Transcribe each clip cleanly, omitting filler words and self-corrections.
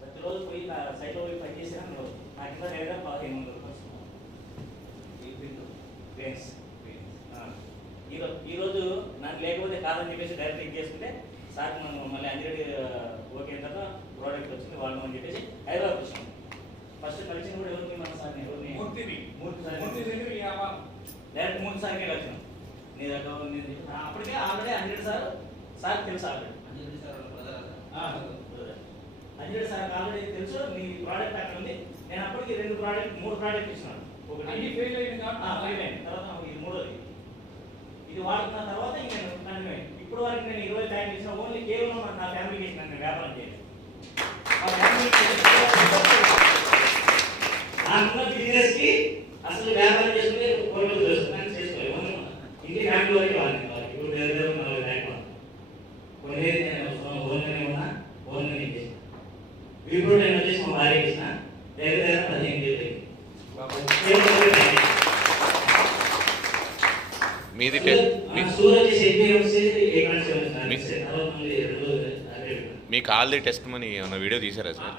ప్రతిరోజు పోయి సైట్లో పోయి పని చేసినా నా కింద లేదా 1500 రూపాయలు గ్రెయిన్స్. ఈరోజు నాకు లేకపోతే కాదని చెప్పేసి డైరెక్ట్ ఇది చేసుకుంటే సార్ మనం మళ్ళీ అంజరెడ్డి ఓకే తర్వాత ప్రోడక్ట్ వచ్చింది వాళ్ళు అని చెప్పేసి హైదరాబాద్ వచ్చాం. ఫస్ట్ కలిసిన కూడా ఎవరిని మన సార్ని ఎవరిని డైరెక్ట్ మూర్తి సార్కి వచ్చినాం. నీ దగ్గర అప్పటికే ఆల్రెడీ అంజరెడ్డి సార్ తెలుసు ఆల్రెడీ అంజరెడ్డి సార్ ఆల్రెడీ తెలుసు నీ ప్రోడక్ట్ అక్కడ ఉంది. నేను అప్పటికి 3 ప్రోడక్ట్ ఇచ్చినాను. ఒకటి ఫెయిల్ అయింది తర్వాత ఇది మూడోది. ఇది వాడుతున్న తర్వాత ఇంక నేను కంటిన్యూ అయ్యింది. ఇప్పుడు వరకు నేను 20 ప్యాకెట్ ఇచ్చిన ఓన్లీ కేవలం నా ఫ్యామిలీకి ఇచ్చిన నేను వ్యాపారం చేయలేదు. మా ఫ్యామిలీకి ఉన్న బిజినెస్కి అసలు వ్యాపారం చేసుకుని కొనుగోలు చేస్తున్నాను చేసుకోలేదు. ఇంటి ఫ్యామిలీ వరకు వాడిని ఇప్పుడు దగ్గర 40 ప్యాకెట్ కొన్ని నేను ఓన్గానే ఉన్నా ఓన్గానే చేసిన. ఇప్పుడు నేను వచ్చేసి మా భార్య ఇచ్చిన దగ్గర 15 కేజీ మీది మీకు ఆల్రెడీ టెస్ట్ మనీ ఏమన్నా వీడియో తీసారా సార్?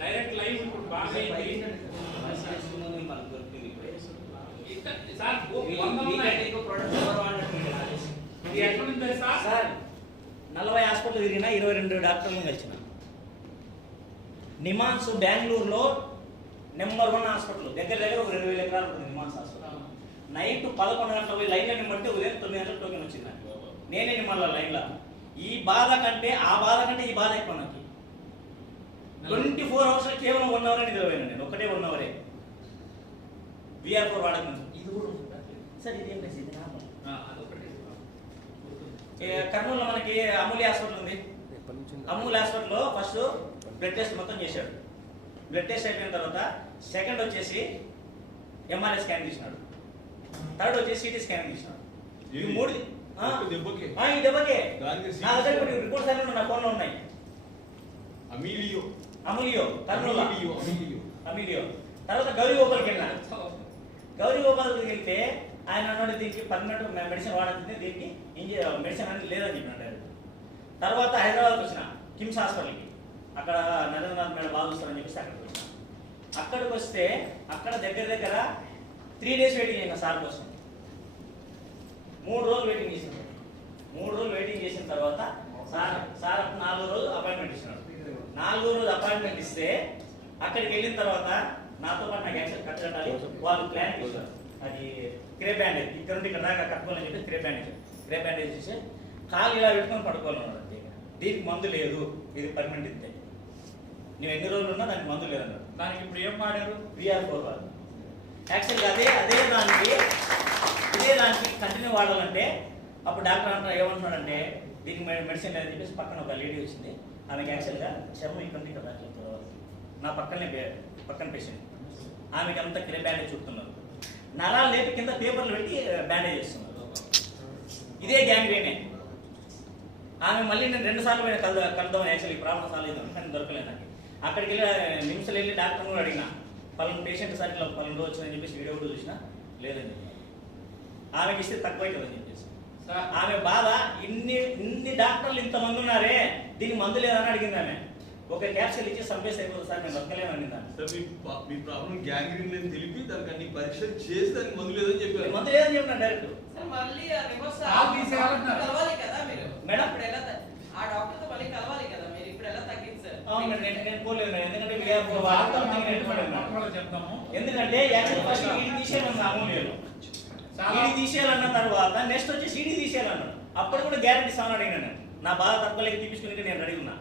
డైరెక్ట్ లైవ్ ఇప్పుడు బాగా సార్ 40 హాస్పిటల్ తిరిగినా 22 డాక్టర్లను కలిసిన. నిమాన్స్ బెంగళూరులో నెంబర్ 1 హాస్పిటల్ దగ్గర ఒక 2000 ఎకరాలు ఉంటుంది నిమాన్స్ హాస్పిటల్. నైట్ 11 గంటల పోయి లైన్లో నిమ్మంటే ఉదయం 9 గంటల టోకెన్ వచ్చింది. నేనే నిమ్మల్లా లైన్లో. ఈ బాధ కంటే ఈ బాధ ఎక్కువ నాకు. 24 అవర్స్ కేవలం 1 అవర్ నిద్రపోయాను నేను. ఒకటే 1 అవరే VR4 వాడక ముందు. ఇది కూడా సార్ ఇదేం లేదు, ఇది నార్మల్. కర్నూలులో మనకి అమూల్య హాస్పిటల్ ఉంది. అమూల్య హాస్పిటల్లో ఫస్ట్ బ్లడ్ టెస్ట్ మొత్తం చేశాడు. బ్లడ్ టెస్ట్ అయిపోయిన తర్వాత సెకండ్ వచ్చేసి MRI స్కాన్ తీసినాడు. థర్డ్ వచ్చేసి CT స్కాన్ తీసినాడు. ఈ మూడు ఈ దెబ్బకే నా దగ్గర రిపోర్ట్స్ అన్నీ నా ఫోన్లో ఉన్నాయి. అమూలియో అమీలియో తర్వాత గౌరీ గోపాల్కి వెళ్ళినా. గౌరీ గోపాల్కి వెళ్తే ఆయన అన్నాడు దీనికి పర్మనెంట్ మెడిసిన్ వాడాల్సింది, దీనికి మెడిసిన్ అనేది లేదని చెప్పినాడు. తర్వాత హైదరాబాద్కి వచ్చిన కిమ్స్ హాస్పిటల్కి. అక్కడ నరేంద్రనాథ్ మేడం బాగా చూస్తారని చెప్పేసి అక్కడికి వచ్చిన. అక్కడికి వస్తే అక్కడ దగ్గర 3 days వెయిటింగ్ అయినా సార్ కోసం. 3 రోజులు వెయిటింగ్ చేసిన. 3 రోజులు వెయిటింగ్ చేసిన తర్వాత సార్ 4వ రోజు అపాయింట్మెంట్ ఇచ్చినాడు. 4వ రోజు అపాయింట్మెంట్ ఇస్తే అక్కడికి వెళ్ళిన తర్వాత నాతో పాటు నాకు యాక్షన్ కట్టగట్టాలి. వాళ్ళు ప్లాన్ చేశారు. అది క్రే బ్యాండేజ్ ఇక్కడ నుండి ఇక్కడ దాకా కట్టుకోవాలని చెప్పి క్రే బ్యాండేజ్ చేసి కాలు ఇలా పెట్టుకొని పడుకోవాలన్నాడు. అంతే. దీనికి మందు లేదు, ఇది పర్మనెంట్ ఇంతే. నువ్వు ఎన్ని రోజులు ఉన్నా దానికి మందు లేదన్నాడు. దానికి ఇప్పుడు ఏం వాడారు? VR4 వాడు. యాక్చువల్గా ఇదే దానికి కంటిన్యూ వాడాలంటే అప్పుడు డాక్టర్ అంటారు ఏమంటున్నాడంటే దీనికి మెడిసిన్ లేదని చెప్పేసి పక్కన ఒక లేడీ వచ్చింది. ఆమెకి యాక్చువల్గా శవం ఇక్కడ నా పక్కన పేషెంట్. ఆమెకి అంతా క్రే బ్యాండేజ్ చుడుతున్నారు. నరాలు లేపి కింద పేపర్లు పెట్టి బ్యాండేజ్ చేస్తున్నారు. ఇదే గ్యాంగ్రీనే. ఆమె మళ్ళీ నేను 2 సార్లు పోయిన కలుద్దామని యాక్చువల్లీ ప్రాబ్లం సాల్వ్ అవుతాను కానీ దొరకలేదు నాకు. అక్కడికి వెళ్ళి నిమిషాలు వెళ్ళి డాక్టర్ కూడా అడిగిన పలానా పేషెంట్ సార్ ఇట్లా 12 రోజు వచ్చిందని చెప్పేసి వీడియో కూడా చూసినా లేదని చెప్పి ఆమెకి ఇస్తే తక్కువ అవుతుందని చెప్పేసి ఆమె బాధ ఇన్ని డాక్టర్లు ఇంతమంది ఉన్నారే దీనికి మందు లేదని అడిగింది. ఆమె ఒక క్యాప్సూల్ ఇచ్చి సంపేసి అయిపోతుంది సార్ నేను బతకలేను అనింది. మీ ప్రాబ్లం గ్యాంగ్రీన్ లేని తెలిపి దానికి అన్ని పరీక్షలు చేసి దానికి మందు లేదని చెప్పారు. మందు లేదని చెప్పిన డైరెక్ట్ మేడం నేను పోలేదు ఎందుకంటే ఎందుకంటే తీసేయాలన్న తర్వాత నెక్స్ట్ వచ్చి CD తీసేయాలన్నాడు. అప్పుడు కూడా గ్యారెంటీ ఇస్తామని అడిగినాను. నా బాధ తక్కువలేక తీపించుకుని నేను రెడీ ఉన్నా.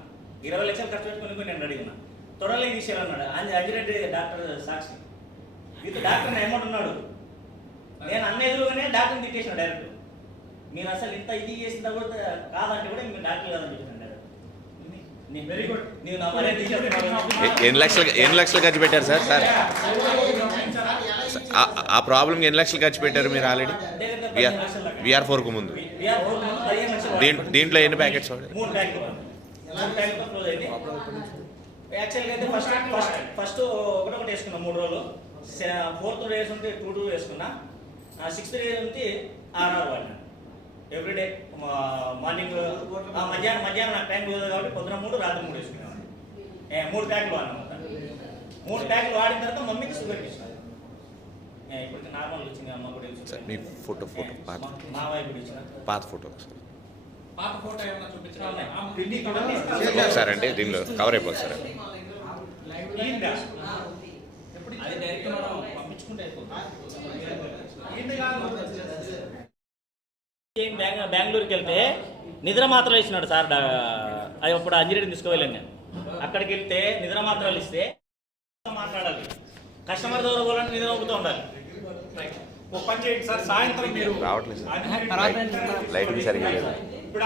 20 లక్షలు ఖర్చు పెట్టుకుని నేను రెడీ ఉన్నా. తొడలే తీసేయాలన్నాడు. అంజిరెడ్డి డాక్టర్ సాక్షి వీళ్ళు డాక్టర్ అమౌంట్ ఉన్నాడు. నేను అన్న ఎదురుగానే డాక్టర్ని తిట్టేసిన డైరెక్ట్. మీరు అసలు ఇంత ఇది చేసిన కూడా కాదంటే కూడా మీరు డాక్టర్ కాదని చెప్పిన డైరెక్ట్. Very good. నేను నా మర్యాద ఎన్ని లక్షలు ఖర్చు పెట్టారు సార్? ఆ ప్రాబ్లంకి ఎన్ని లక్షలు ఖర్చు పెట్టారు మీరు ఆల్రెడీ? VR4కు ముందు దీంట్లో ఎన్ని ప్యాకెట్స్? 3 ప్యాకెట్లు. యాక్చువల్గా అయితే ఫస్ట్ ఒకటి వేసుకున్నా 3 రోజులు. 4th డే ఉంటే 2 వేసుకున్నా. 6th డే ఉంటే 6 hours వాడినా ఎవ్రీడే. మార్నింగ్ మధ్యాహ్నం నాకు టైం కుదరదు కాబట్టి పొద్దున 3 రాత్రి 3 వేసుకున్నాను. 3 ప్యాకెట్లు వాడినా మొత్తం. 3 ప్యాకెట్లు వాడిన తర్వాత మమ్మీకి షుగర్ ఇచ్చిన. ఇప్పుడు నార్మల్ వచ్చింది, అమ్మ కూడా సార్ మీ ఫోటో పాత మా వైపు కూడా ఇచ్చిన. పాత ఫోటో ఒకసారి పాత ఫోటో ఏమన్నా చూపించాలి. ఒకసారి అంటే దీనిలో కవర్ అయిపోతుంది సార్. అది డైరెక్ట్ మనం పంపించుకుంటే అయిపోతుంది. బెంగళూరుకి వెళ్తే నిద్ర మాత్రలు ఇచ్చినాడు సార్. అది అప్పుడు అంజిరెడ్డిని తీసుకువెళ్ళాను నేను. అక్కడికి వెళ్తే నిద్ర మాత్రలు ఇస్తే మాట్లాడాలి, కస్టమర్ దగ్గర పోవాలంటే నిద్ర నవ్వుతూ ఉండాలి. ఒక పని చేయండి సార్, సాయంత్రం మీరు రావట్లేదు సార్, లైటింగ్ సరిగా లేదు. ఇప్పుడు